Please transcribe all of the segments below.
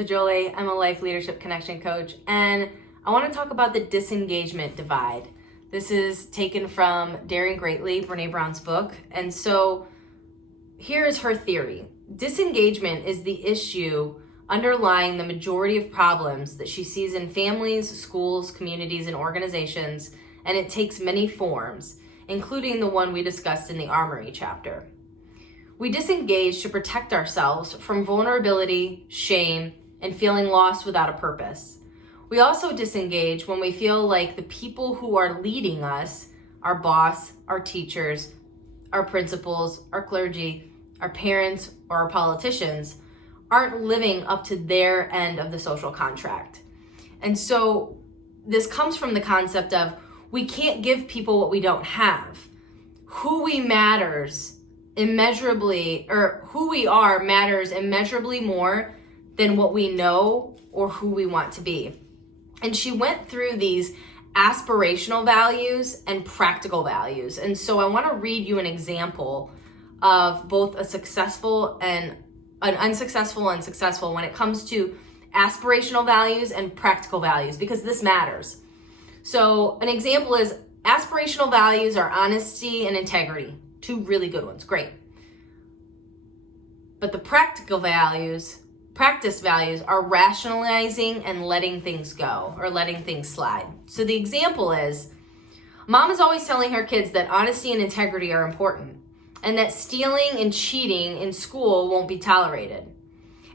with Jolie. I'm a life leadership connection coach, and I want to talk about the disengagement divide. This is taken from Daring Greatly, Brene Brown's book. And so here is her theory. Disengagement is the issue underlying the majority of problems that she sees in families, schools, communities, and organizations, and it takes many forms, including the one we discussed in the Armory chapter. We disengage to protect ourselves from vulnerability, shame, and feeling lost without a purpose. We also disengage when we feel like the people who are leading us, our boss, our teachers, our principals, our clergy, our parents, or our politicians, aren't living up to their end of the social contract. And so this comes from the concept of we can't give people what we don't have. Who we matters immeasurably, or who we are matters immeasurably more than what we know or who we want to be. And she went through these aspirational values and practical values. And so I want to read you an example of both a successful and an unsuccessful and successful when it comes to aspirational values and practical values, because this matters. So an example is aspirational values are honesty and integrity. Two really good ones, great. But the practical values, practice values, are rationalizing and letting things go or letting things slide. So the example is, mom is always telling her kids that honesty and integrity are important and that stealing and cheating in school won't be tolerated.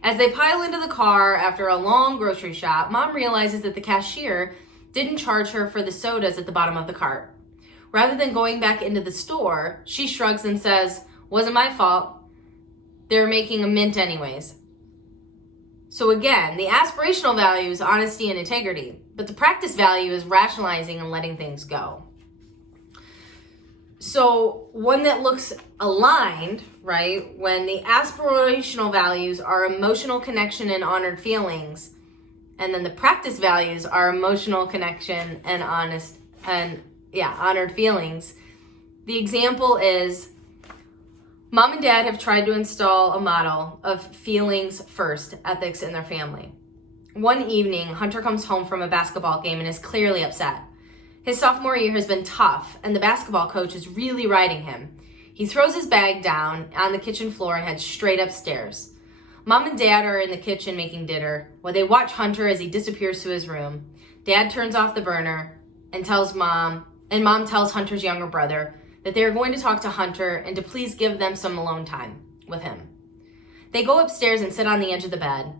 As they pile into the car after a long grocery shop, mom realizes that the cashier didn't charge her for the sodas at the bottom of the cart. Rather than going back into the store, she shrugs and says, "Wasn't my fault. They were making a mint anyways." So again, the aspirational value is honesty and integrity, but the practice value is rationalizing and letting things go. So one that looks aligned, right, when the aspirational values are emotional connection and honored feelings, and then the practice values are emotional connection and honored feelings. The example is, mom and dad have tried to install a model of feelings first ethics in their family. One evening, Hunter comes home from a basketball game and is clearly upset. His sophomore year has been tough, and the basketball coach is really riding him. He throws his bag down on the kitchen floor and heads straight upstairs. Mom and dad are in the kitchen making dinner while they watch Hunter as he disappears to his room. Dad turns off the burner and mom tells Hunter's younger brother that they are going to talk to Hunter and to please give them some alone time with him. They go upstairs and sit on the edge of the bed.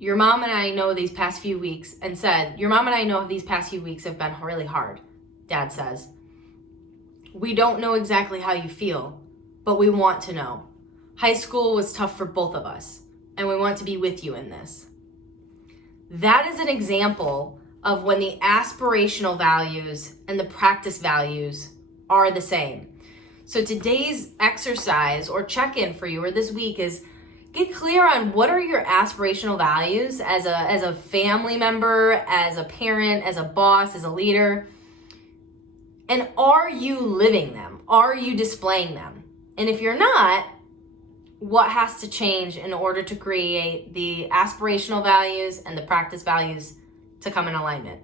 Your mom and I know these past few weeks have been really hard, Dad says. We don't know exactly how you feel, but we want to know. High school was tough for both of us, and we want to be with you in this. That is an example of when the aspirational values and the practice values are the same. So today's exercise or check-in for you or this week is get clear on what are your aspirational values as a family member, as a parent, as a boss, as a leader. And are you living them? Are you displaying them? And if you're not, what has to change in order to create the aspirational values and the practice values to come in alignment?